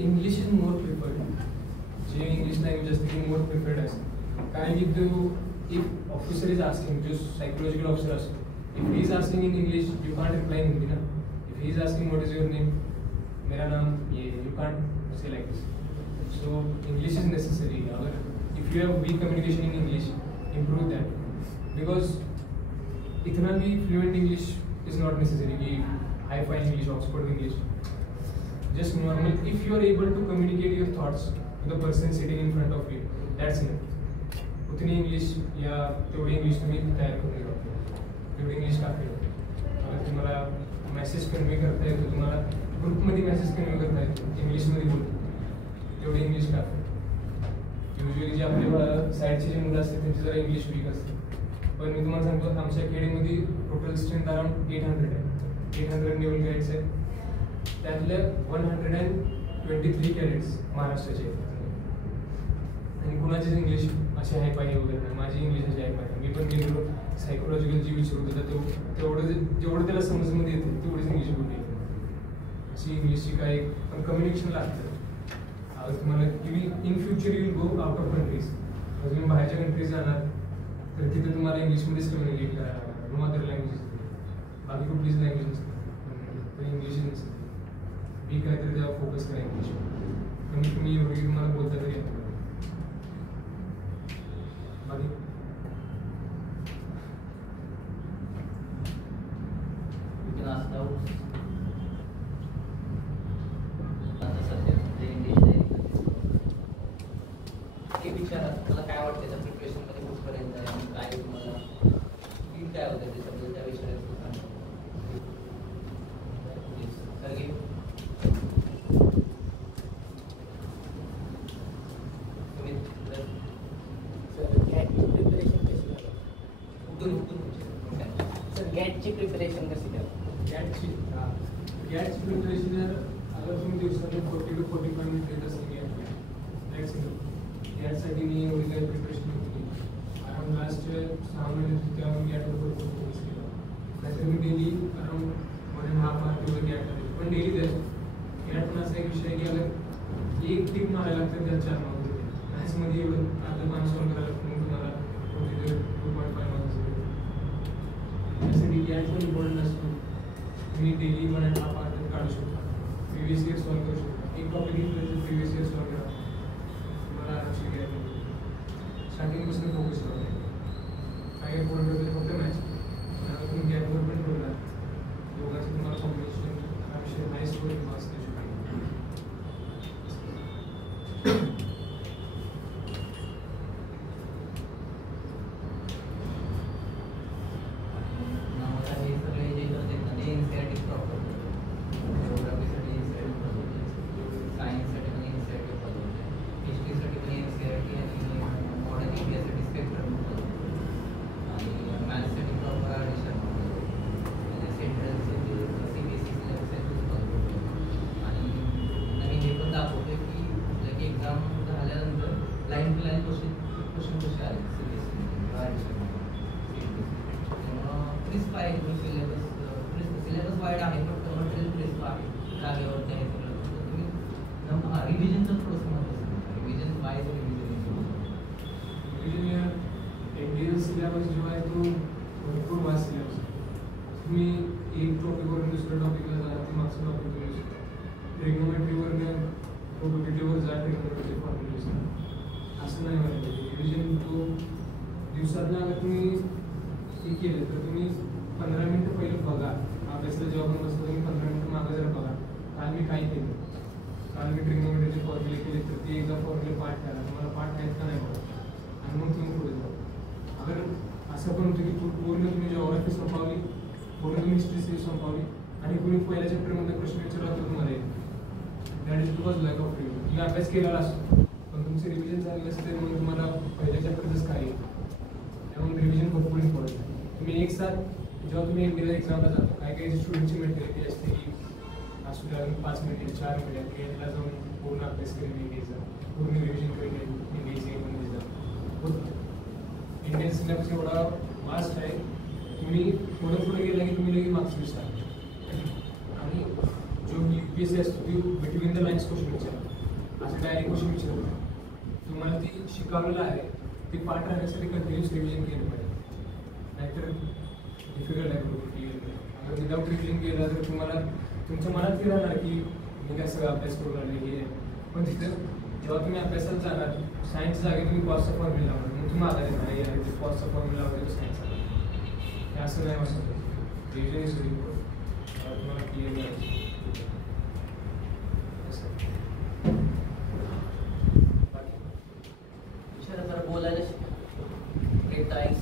English is more preferred. जे English language असते ती more preferred असते. कारण की तो if officer is asking, जो psychological officer असतो, if he is asking in English, you can't reply in Hindi ना. If he is asking what is your name, मेरा नाम ये, you can't say like this. So English is necessary. अगर if you have weak communication in English, improve that. Because इतना भी fluent English is not necessary कि high-fi English, Oxford English. Just normal. If you are able to communicate your thoughts to the person sitting in front of you, that's enough. उतनी English या तेवढी English तुम्ही तयार करू शकता. तेवढी English काफी आहे. अगर तुम्हाला मेसेज कन्वे करता येतो, तुम्हाला ग्रुपमध्ये मेसेज कन्वे करता येतो इंग्लिशमध्ये बोलतो, तेवढी इंग्लिश काफी. युजली जे आपल्या साईडचे जे मुलं असतात त्यांची जरा इंग्लिश वीक असते. पण मी तुम्हाला सांगतो आमच्या अकॅडमीमध्ये टोटल स्ट्रेंथ अराउंड 800 आहे. 800 नेवल गाईड्स आहेत. त्यातले 123 कॅडेट्स महाराष्ट्राचे आहेत. आणि कुणाचीच इंग्लिश अशी हाय पाहिजे वगैरे नाही. माझी इंग्लिश अशी हाय पाहिजे. मी पण गेलो सायकोलॉजिकल जी विचारू होता तेवढं जेवढं त्याला समजमध्ये येते तेवढीच इंग्लिश बोलली येते. अशी इंग्लिशची काय पण कम्युनिकेशन लागतं. तुम्हाला in future you will go out of countries. तुम्ही बाहेरच्या कंट्रीज जाणार तर तिथे तुम्हाला इंग्लिशमध्येच कम्युनिकेट करायला लागणार. No other language. बाकी कुठलीच लँग्वेज नसते. तर इंग्लिश नसते. मी काहीतरी त्यावर फोकस करा इंग्लिशवर. कमीत कमी एवढी तुम्हाला बोलता तरी येतं. बाकी मला काय वाटतं त्या प्रिपरेशन मध्ये कुठपर्यंत आहे आणि काय तुम्हाला फील काय होतं त्याच्याबद्दल त्या विषयावर गॅटची प्रिपरेशन कशी करा? गॅटची प्रिपरेशन जर अगर तुम्ही दिवसाला 40 to 45 मिनिट देत असेल गॅटसाठी मी एवढी काही प्रिपरेशन केली. अराउंड लास्ट 6 महिने तेव्हा मी गॅटवर भरपूर फोकस केला. नाहीतर मी डेली अराउंड 1.5 hour किंवा गॅट आहे. पण डेली द्यायचं. गॅट पण असा एक विषय आहे की अगर एक टिप मारायला लागतं त्यात 4 मार्क्स होते. मॅथ्समध्ये एवढं अर्धं काम सॉल्व करायला लागतं मग तुम्हाला 2.5 मार्क्स होते. त्यासाठी गॅट पण इम्पॉर्टंट असतो. तुम्ही डेली 1.5 hour काढू शकता. प्रिव्हियस इयर सॉल्व करू शकता. एक टॉपिक घेतलं प्रिव्हियस इयर सॉल्व करा. स्टार्टिंग पासून फोकस करा. काय पूर्ण फक्त मॅच तुम्ही गॅपवर पण ठेवला दोघांचं तुम्हाला कॉम्बिनेशन हा विषय हाय स्कोर मार्क्स देऊ शकता. सिलेबस वाईड आहे पण मटेरियल क्रिस्प आहे. जागेवरती आहे सगळं. रिव्हिजनचं थोडंसं महत्त्वाचं. Revision wise revision Indian syllabus जो आहे तो भरपूर वास्ट सिलेबस. तुम्ही एक टॉपिकवरून दुसऱ्या टॉपिकला जा ते मागचं टॉपिक तुम्ही ट्रिग्नोमेट्रीवरनं प्रोबेबिलिटीवर जा ट्रिग्नोमेट्रीचे फॉर्म्युलेस असं नाही व्हायला पाहिजे. रिव्हिजन तो दिवसातनं अगर तुम्ही हे केलं तर तुम्ही 15 मिनिटं पहिलं बघा. अभ्यासाला जेव्हा पण बसतो तुम्ही 15 मिनिटं मागं जरा बघा काल मी काय केलं. काल मी ट्रिग्नोमेट्रीचे फॉर्म्युले केले तर ते एकदा फॉर्म्युले पाठ करा. तुम्हाला पाठ आहेत का नाही बघा आणि मग तुम्ही पुढे जाऊ. अगर असं पण होतं की पूर्ण तुम्ही जिओग्राफी संपवली, पूर्ण तुम्ही हिस्ट्री सिरीज संपवली आणि कोणी पहिल्या चॅप्टरमध्ये प्रश्न विचारला तर तुम्हाला येईल. That is because lack of revision. तुम्ही अभ्यास केलेला असतो पण तुमचं रिव्हिजन झालं नसते मग तुम्हाला पहिल्या चॅप्टरच काय येईल. त्यामुळे रिव्हिजन भरपूर इम्पॉर्टंट आहे. तुम्ही एक साथ जेव्हा तुम्ही इंडियन एक्झामला जातो काही काही स्टुडंटची मेंटॅलिटी असते की असू द्या 5 मिनिट 4 मिनिट याला जाऊन पूर्ण अभ्यास करून घ्यायचा, पूर्ण रिव्हिजन करून घ्यायचं होतं. इंडियन सिलेबस एवढा वास्ट आहे. तुम्ही थोडं पुढे गेला की तुम्ही लगेच मार्क्स विचार आणि जो UPSC असतो ती बिटवीन द लाईन्स क्वेश्चन विचारतो. असं डायरेक्ट क्वेश्चन विचारत नाही. तुम्हाला ती शिकवलेलं आहे ती पाठ राहण्यासाठी कंटिन्यूस रिव्हिजन केलं पाहिजे, नाहीतर डिफिकल्ट आहे बरोबर क्लिअर. अगर विदाऊट रिव्हिजन केलं तर तुम्हाला तुमच्या मनात हे राहणार की मी काय सगळं अभ्यास करू लागले हे. पण तिथं जेव्हा तुम्ही अभ्यासाला जाणार सायन्सच्या जागी तुम्ही कॉस्टचा फॉर्म्युला लावणार, मग तुम्ही आधार नाही आहे ते कॉस्टचा फॉर्म्युला वगैरे तर सायन्स आला हे असं नाही वाटत. Revision is very important. तुम्हाला क्लिअर करायचं जरा बोलायला एक्झरसाइज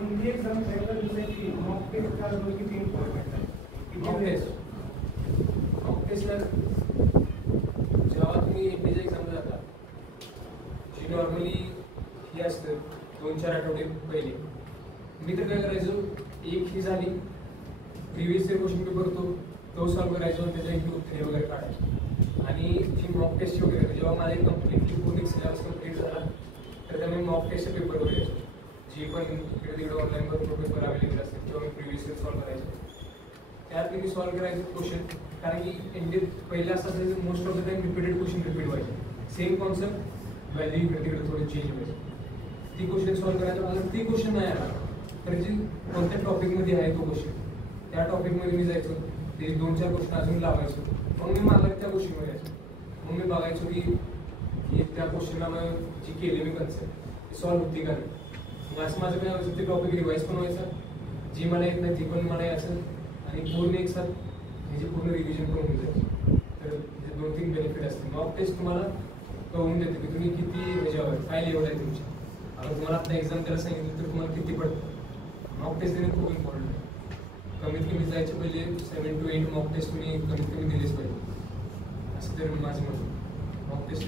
उनकी एग्जाम पहले जैसे कि मॉक टेस्ट का रोल कितनी इम्पोर्टेंट है. मॉक टेस्टला जेव्हा तुम्ही एमपीच्या एक्झामला जाता जी नॉर्मली ही असतं 2-4 आठवडे पहिले, मी तर काय करायचो, एक ही झाली प्रिव्हियस इयर क्वेश्चन पेपर तो सॉल्व्ह करायचो आणि त्याच्या एक उत्तरे वगैरे काढायचो. आणि जी मॉक टेस्ट वगैरे जेव्हा माझे कम्प्लिटली पूर्ण सिलेबस कम्प्लीट झाला तर त्या मी मॉक टेस्टचे पेपर वगैरे घ्यायचो. जी पण इकडे तिकडे ऑनलाईन भरपूर पेपर अवेलेबल असतात तेव्हा मी प्रिव्हियस इयर सॉल्व्ह करायचो. त्यात मी सॉल्व्ह करायचं क्वेश्चन, कारण की इंडियन पहिलं असं असायचं most of the time repeated question repeat व्हायचे, सेम कॉन्सेप्ट व्हॅल्यू इकडे तिकडे थोडे चेंज व्हायचे. ती क्वेश्चन सॉल्व्ह करायचं, मला ती क्वेश्चन नाही आला तर जी कोणत्या टॉपिकमध्ये आहे तो क्वेश्चन त्या टॉपिकमध्ये मी जायचो, ते 2-4 क्वेश्चन अजून लावायचो, मग मी मागत त्या गोष्टीमध्ये यायचो. मग मी बघायचो की त्या क्वेश्चनला मग जी केली मी कन्सेप्ट ती सॉल्व्ह होती का नाही. मग असं माझं काय व्हायचं, ते टॉपिक रिवाईज पण व्हायचं, जी मला येत नाही ती पण मला यायचं आणि पूर्ण एक साथ ह्याची पूर्ण रिव्हिजन पण होऊन जायचं. तर 2-3 बेनिफिट असते. मॉक टेस्ट तुम्हाला कळून देते की तुम्ही किती ह्याच्यावर काय लेवल आहे तुमची. आता तुम्हाला आता एक्झाम त्याला सांगितलं तर तुम्हाला किती पडतं. मॉक टेस्ट देणे खूप इम्पॉर्टंट आहे. कमीत कमी जायच्या पहिले 7 to 8 मॉक टेस्ट तुम्ही कमीत कमी दिलेच पाहिजे, असं तर माझं म्हणणं. मॉक टेस्ट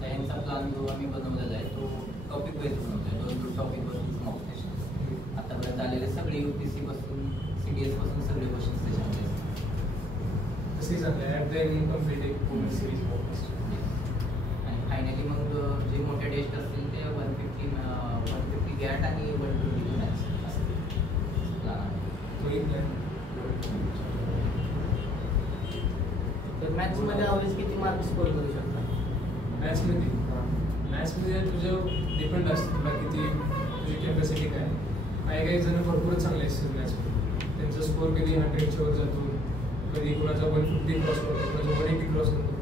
त्यांचा प्लॅन जो आम्ही बनवलेला आहे तो टॉपिक वाईज बनवला आहे. 2 टॉपिकवरतीच मॉक टेस्ट आतापर्यंत आलेले सगळे UPSC पासून CDS पासून सगळे क्वेश्चन्स त्याच्यामध्ये असतात. तसेच आपल्या ॲट द एंड कम्प्लीट एक पूर्ण सिरीज मॉक टेस्ट. आणि फायनली मग जे मोठे टेस्ट असतील ते 150 गॅट आणि 120 मॅथ्स असं प्लॅन आहे. तर मॅथ्समध्ये ॲव्हरेज किती मार्क्स स्कोर करू शकता? मॅथ्समध्ये तुझं डिपेंड असतं तुला किती तुझी कॅपॅसिटी काय. काही जण भरपूरच चांगले असतात मॅथ्समध्ये, त्यांचा स्कोर कधी 100च्या वर जातो, कधी कुणाचा 150 क्रॉस करतो, कुणाचा 180 क्रॉस करतो.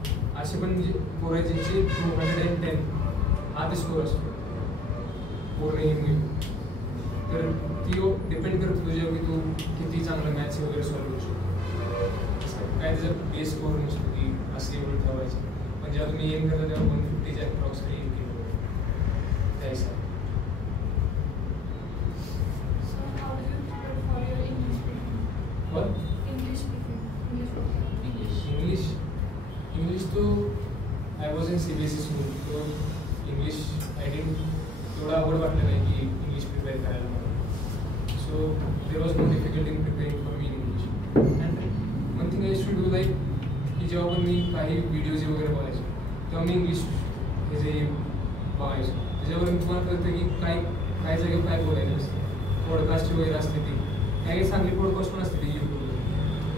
असे पण जे पोरं ज्यांचे 210 हा ते स्कोर असतो पूर्ण हिंदी. तर ती डिपेंड करतो तुझ्यावर की तू किती चांगलं मॅथ्स वगैरे सॉल्व्ह करू शकतो. काय त्याचा बेस स्कोर नसतो की असं एवढं ठेवायचं, पण जेव्हा तुम्ही एम करता तेव्हा 150च्या क्रॉस एम केलं त्या हिसाब. English तो I was in CBSE school, तो इंग्लिश तेवढं आवड वाटलं नाही की इंग्लिश प्रिपेअर करायला मला. So there was no difficult in preparing for me in English. And one thing I used to do like की जेव्हा पण मी काही व्हिडिओज वगैरे बघायचो तेव्हा मी इंग्लिश हे जे बघायचो, त्याच्यावरून तुम्हाला कळतं की काय जागेवर काय बोलायचं असतं. पॉडकास्ट वगैरे असते ती काही चांगली पॉडकास्ट पण असते ती यूट्यूबवर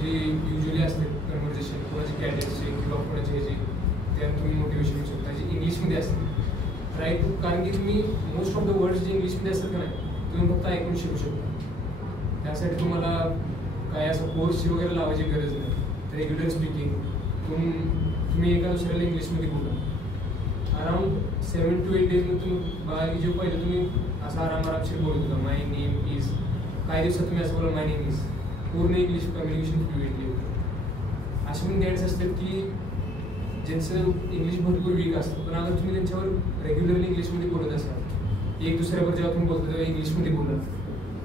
जे युजली असते कन्व्हर्सेशन कोणाचे कॅडेट्सचे किंवा कोणाचे जे त्यात तुम्ही मोटिवेशन घेऊ शकता जे इंग्लिशमध्ये असते. ट्राय टू, कारण की तुम्ही मोस्ट ऑफ द वर्ड्स जे इंग्लिशमध्ये असतात का नाही तुम्ही फक्त ऐकून शिकू शकता. त्यासाठी तुम्हाला काय असं कोर्सची वगैरे लावायची गरज नाही. रेग्युलर स्पीकिंग तुम्ही एका दुसऱ्याला इंग्लिशमध्ये बोला. अराउंड 7 to 8 डेजमध्ये तुम्ही बघा की जे पहिले तुम्ही असं आरामशीर बोलत होता माय नेम इज, काही दिवसात तुम्ही असं बोला माय नेम इज, पूर्ण इंग्लिश कम्युनिकेशन फ्लुएंटली होतं. असे पण गॅड्स असतात की ज्यांचं इंग्लिश भरपूर वीक असतं, पण अगर तुम्ही त्यांच्यावर रेग्युलरली इंग्लिशमध्ये बोलत असाल, एक दुसऱ्यावर जेव्हा तुम्ही बोलता तेव्हा इंग्लिशमध्ये बोला,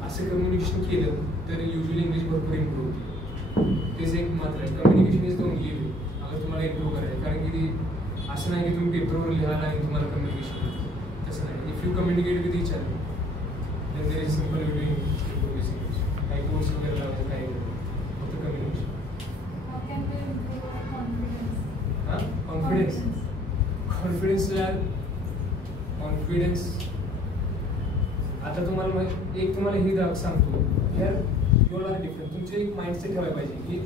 असं कम्युनिकेशन केलं तर युजली इंग्लिश भरपूर इम्प्रूव्ह होते. तेच एक मात्र आहे, communication is the only way अगर तुम्हाला इम्प्रूव्ह करायचं. कारण की असं नाही की तुम्ही पेपरवर लिहायला आणि तुम्हाला कम्युनिकेशन तसं नाही. If you communicate with each other then there is simple way to improve this English. काही कोर्स वगैरे लावायचं काही फक्त कम्युनिकेशन. कॉन्फिडन्स आता तुम्हाला ही सांगतो यार यू आर डिफरंट. तुमचे एक माइंडसेट ठेवायला पाहिजे की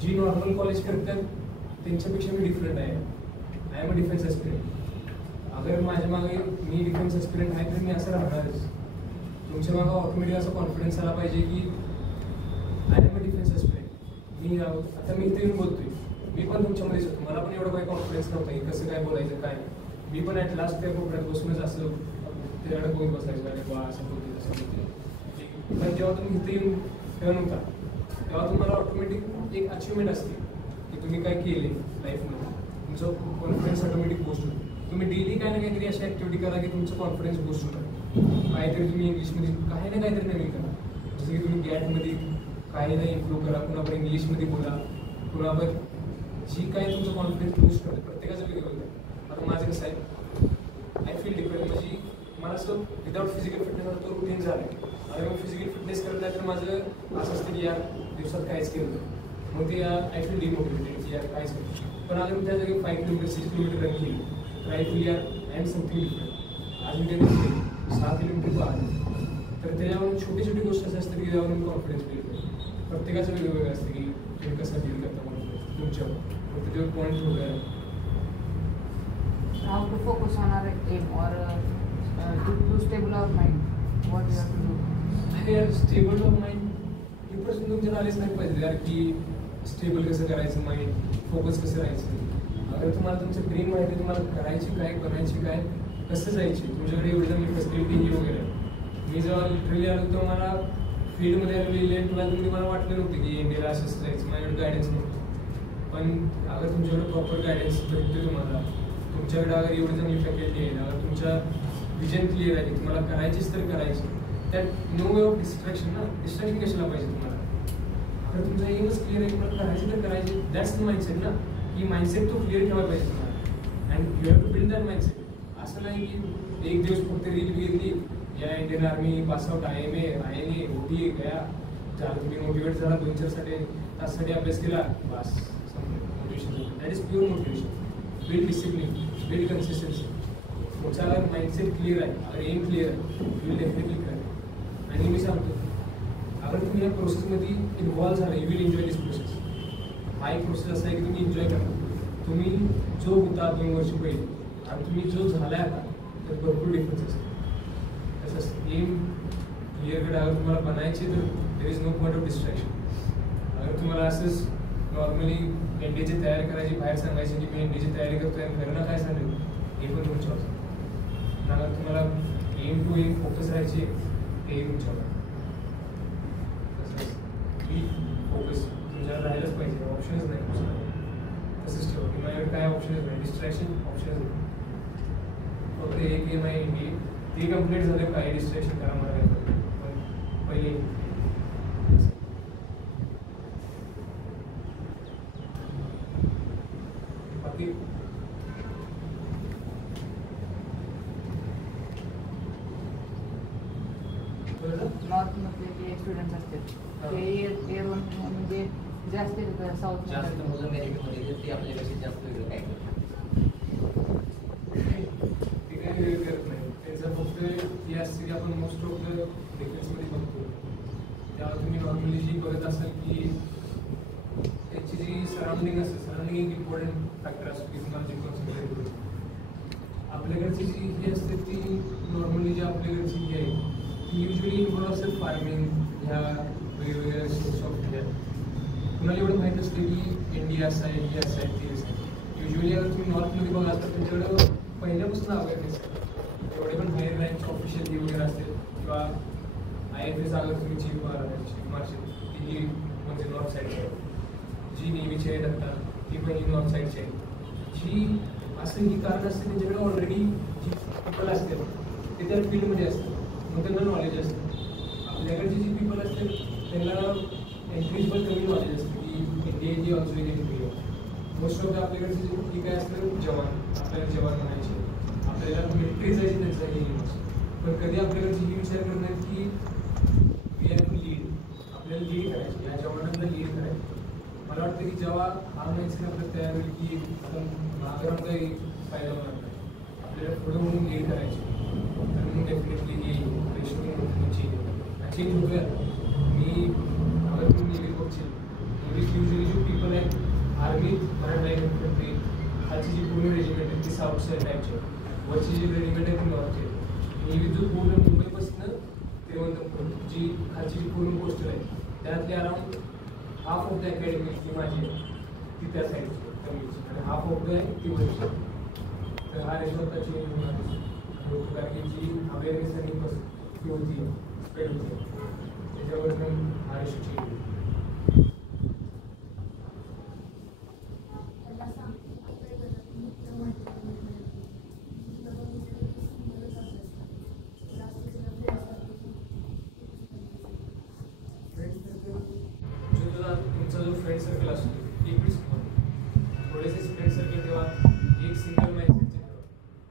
जी नॉर्मल कॉलेज करतात त्यांच्यापेक्षा मी डिफरंट आहे. I am a defence aspirant. अगर माझ्या मागे मी डिफेन्स एस्पिरंट आहे तर मी असं राहणारच. तुमच्या मागे ऑटोमॅटिक असा कॉन्फिडन्स आला पाहिजे की आय एम अ डिफेन्स एस्पिरंट. मी आता मी इथे येऊन बोलतोय, मी पण तुमच्यामध्येच होतो, मला पण एवढा काही कॉन्फिडन्स नव्हता की कसं काय बोलायचं काय. मी पण ॲट लास्ट त्या कोपऱ्यात बसूनच असं त्याकडे बघून बसायचं, अरे बा असं बोलते तसं बोलते. पण जेव्हा तुम्ही इथे येऊन ठेवून होता तेव्हा तुम्हाला ऑटोमॅटिक एक अचिव्हमेंट असते की तुम्ही काय केले लाईफमध्ये, तुमचं कॉन्फिडन्स ऑटोमॅटिक बूस्ट होतो. तुम्ही डेली काही ना काहीतरी अशी ॲक्टिव्हिटी करा की तुमचं कॉन्फिडन्स बूस्ट होतं. काहीतरी तुम्ही इंग्लिशमध्ये काही ना काहीतरी नवीन करा. जसं की तुम्ही गॅटमध्ये काही नाही इम्प्रूव्ह करा, कुणावर इंग्लिशमध्ये बोला, कुणावर जी काही तुमचं कॉन्फिडन्स बूस्ट करतं. प्रत्येकाचं वेगळं आहे. आता माझं कसं आहे, आय फील डिफरंट. म्हणजे मला असं विदाउट फिजिकल फिटनेस तो रुटीन झालं आहे. आणि मग फिजिकल फिटनेस करत नाही तर माझं असं असतं की यार दिवसात काहीच केलं मग ते आय फील डिमोटिवेटेड की यार काहीच केलं. पण अगर मी त्या जागी 5 किलोमीटर 6 किलोमीटर रन केली तर आय फील यार आय एम समथिंग डिफरंट. आज मी त्यांनी 6 किलोमीटर पाहिलं तर त्याच्यावरून छोटी छोटी गोष्ट असं असतं की त्यावरून कॉन्फिडन्स बिल्ड करतो. प्रत्येकाचं वेगवेगळं असतं की तुम्ही कसं बिल्ड करता कॉन्फिडन्स तुमच्यावर. मग त्याच्यावर पॉईंट वगैरे how to focus on our aim or to stable our mind, what we have to do. आणि यार स्टेबल ऑफ माइंड हे प्रश्न तुमच्या आलेच नाही पाहिजे यार की स्टेबल कसं करायचं माइंड, फोकस कसं राहायचं. अगर तुम्हाला तुमचं ड्रीम माहिती तुम्हाला करायची काय बनायची काय कसं जायची, तुमच्याकडे एवढी चांगली फॅसिलिटी ही वगैरे. मी जेव्हा लिटरली आलो तेव्हा मला फील्डमध्ये आलो 11th-12th मला वाटलं नव्हतं की इंडियाला असंच जायचं, माझ्याकडे गायडन्स नव्हतं. पण अगर तुमच्याकडे प्रॉपर गायडन्स भेटते तुम्हाला, तुमच्याकडे अगर एवढी चांगली फॅकल्टी आहे, अगर तुमचा विजन क्लिअर आहे की तुम्हाला करायचीच तर करायची, त्यात नो वे ऑफ डिस्ट्रॅक्शन ना. डिस्ट्रॅक्शन कशाला पाहिजे तुम्हाला. अगर तुमचा एमच क्लिअर आहे की मला करायची तर करायची, दॅट्स द माइंडसेट ना. ही माइंडसेट तो क्लिअर ठेवायला पाहिजे तुम्हाला. And you have to build that mindset. असं नाही की एक दिवस फक्त रील घेतली या Indian Army pass out IMA INA OTA गया झालं, तुम्ही मोटिवेट झाला 2-4 तासासाठी अभ्यास केला बस motivation. That is pure motivation. Build discipline, build consistency. तुमचा अगर माइंडसेट क्लिअर आहे, अगर एम क्लिअर आहे, विल डेफिनेटली करा. आणि मी सांगतो अगर तुम्ही या प्रोसेसमध्ये इन्व्हॉल्व झाला you will enjoy this process. हा एक प्रोसेस असा आहे की तुम्ही एन्जॉय करा. तुम्ही जो होता 2 वर्ष पहिले आणि तुम्ही जो झाला आता तर भरपूर डिफरन्स असतो. तसंच एम क्लिअर करा. अगर तुम्हाला बनायचे तर there is no point of distraction. अगर तुम्हाला असंच नॉर्मली एनडीची तयारी करायची, बाहेर सांगायची की मी एनडीची तयारी करतोय आणि घरनं काय सांगेल हे पण तुमच्यावर. अगर तुम्हाला एम टू एम फोकस राहायची तेही तुमच्यावर. तसंच की फोकस तुमच्यावर राहायलाच पाहिजे, ऑप्शनच नाही. तसंच ठेवा की माझ्याकडे काय ऑप्शनच नाही, डिस्ट्रॅक्शन ऑप्शनच नाही. फक्त एक एम आहे एनडी ते कम्प्लीट झालं काही डिस्ट्रॅक्शन करा मला पण पहिले. बाकी नॉर्थमधले जे स्टुडंट्स असतात ते एअर वन म्हणजे जास्त साऊथ जास्त मुलं मेरिटमध्ये येतात, ते आपल्यापेक्षा जास्त वेगळं काय करतात. ते काही वेगळं करत नाही. त्याचं फक्त हे असतं की आपण मोस्ट ऑफ द डिफेन्समध्ये बघतो तेव्हा तुम्ही नॉर्मली जी बघत असाल की त्याची जी सराउंडिंग असते, सराउंडिंग एक इम्पॉर्टंट फॅक्टर असतो की तुम्हाला जे कॉन्सन्ट्रेट करू. आपल्याकडची जी ही असते ती नॉर्मली जी आपल्याकडची ही आहे ती युजली इन्व्हॉल्व असतात फार्मिंग ह्या वेगवेगळ्या सोर्स ऑफ ह्या. कुणाला एवढं माहीत असते की इंडिया असं आहे, इंडिया असं आहे, ते असं आहे. युजली अगर तुम्ही नॉर्थमध्ये बघा तर तुमच्याकडं पहिल्यापासून अवेअरनेस आहे. एवढे पण हायर रँक ऑफिशियल ही वगैरे असतील किंवा IFS अगर तुम्ही चीफ मार्शल ती म्हणजे नॉर्थ साईडची आहे. जी नेव्हीची आहेत आता ती पण ही नॉर्थ साईडची आहे. जी असं ही कारण असते त्यांच्याकडे ऑलरेडी जी पीपल असतात ते त्या फील्डमध्ये असतात मग त्यांना नॉलेज असतं. आपल्याकडचे जी पीपल असतात त्यांना एंट्रीज पण कमी नॉलेज असतं की इंडिया जी also in India. Most of the आपल्याकडचे जे की काय असतं जवान, आपल्याला जवान म्हणायचे, आपल्याला मिलिटरी जायची त्यांचा हे पण कधी आपल्याकडे ही विचार करत नाहीत की वी हॅव टू लीड. आपल्याला लीड करायची, या जवानांना लीड करायचं. मला वाटतं की जेव्हा हा माहिती आपल्याला तयार होईल की आपण मागं काही फायदा होणार नाही, आपल्याला पुढं म्हणून लीड करायची तर मग डेफिनेटली ही रेशो चेंज होतोय. मी अगर तुम्ही नेव्ही बघशील नेव्ही युजली जे पीपल आहेत आर्मीत मराठा इन्फंट्री खालची जी पूर्ण रेजिमेंट साऊथ साईड टाईपचे वरची जी रेडीमेड आहे ती नॉर्थची आहे आणि जो पूर्ण मुंबईपासून तिरुवनंतपुरम जी खालची जी पूर्ण कोस्टल आहे त्यातली around half of the academy जी माझी आहे ती त्या साईडची तमिळची आणि हाफ ऑफ द आहे ती वरची. तर हा रेशो आता चेंज होणार कारण की जी अवेअरनेस आणि ती होती स्प्रेड होती त्याच्यावर पण हा रेशो चेंज होईल. तुमचा जो फ्रेंड सर्कल असतो एकवीस थोडेसे फ्रेंड सर्कल ठेवा एक सिंगल माइंडसेटचे ठेवा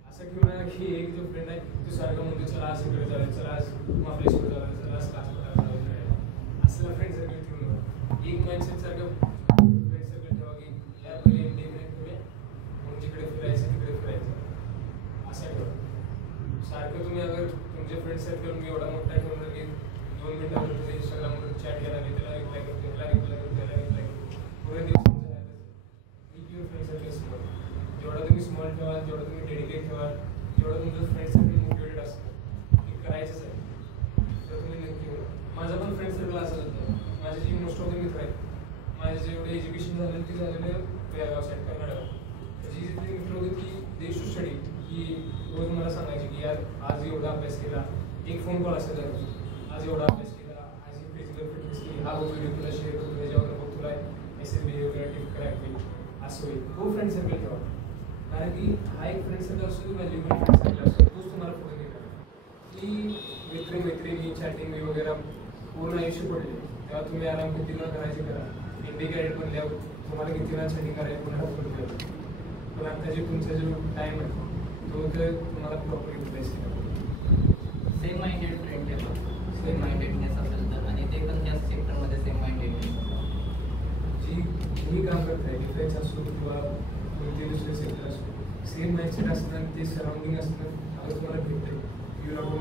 असं की म्हणा की एक जो फ्रेंड आहे तो सारखं म्हणतो चला आज इकडे जाऊया चला आज महाबळेश्वर जाऊया चला आज कासपठार जाऊया असं फ्रेंड सर्कल ठेवून नका एक माइंडसेट सारखं फ्रेंड सर्कल ठेवा की या पहिले इंडिपेंडेंट तुम्ही मग जिकडे फिरायचं तिकडे फिरायचं असं ठेवा. सारखं तुम्ही अगर तुमचे फ्रेंड सर्कल मी एवढा मोठा ठेवणार की 2 मिनिटावर तुझ्या इंस्टाग्रामवर चॅट केला मी त्याला रिप्लाय करतो त्याला रिप्लाय करतो त्याला रिप्लाय करतो पुढे दिवस तुमचा meet your friend circle small. जेवढा तुम्ही स्मॉल ठेवा जेवढा तुम्ही डेडिकेट ठेवा जेवढं तुमचं फ्रेंड सर्कल मोटिवेटेड असतं हे करायचंच आहे तर तुम्ही नक्की होईल. माझा पण फ्रेंड सर्कल असंच होतं. माझे जे मोस्ट ऑफ द मित्र आहेत माझे जेवढे एज्युकेशन झालं ते झालेलं बेळगाव साईड कर्नाटक जी जिथे मित्र होते ती दे शू स्टडी की रोज मला सांगायचे की यार आज एवढा अभ्यास केला एक फोन कॉल असेल तर आज एवढा अभ्यास केला आज ही फिजिकल फिटनेस केली हा व्हिडिओ तुला शेअर करतो त्याच्यावर बघ तुला SMBA वगैरे टिप क्रॅक होईल असं होईल. तो फ्रेंड सर्कल ठेवा कारण की हा एक फ्रेंड सर्कल असतो व्हॅल्युबल फ्रेंड सर्कल असतो तोच तुम्हाला पुढे नेणार की मित्रमैत्रिणी चॅटिंग वगैरे पूर्ण आयुष्य पडले तेव्हा तुम्ही आराम किती न करायचे करा. इंडिकेटेड बनल्यावर तुम्हाला किती ना चॅटिंग करायची पुन्हा पडतं पण आता जे तुमचा जो टाईम आहे तो तर तुम्हाला प्रॉपर युटिलाइज केला. सेम माइंडेड फ्रेंड ठेवा सेम माइंडेडनेस असेल तर आणि ते पण त्याच सेक्टरमध्ये सेम माइंडेडनेस जी तुम्ही काम करताय डिफेन्स असो किंवा कोणते दुसरे सेक्टर असो सेम माइंडसेट असणं ते सराउंडिंग असणं अगर तुम्हाला भेटते यू नॉट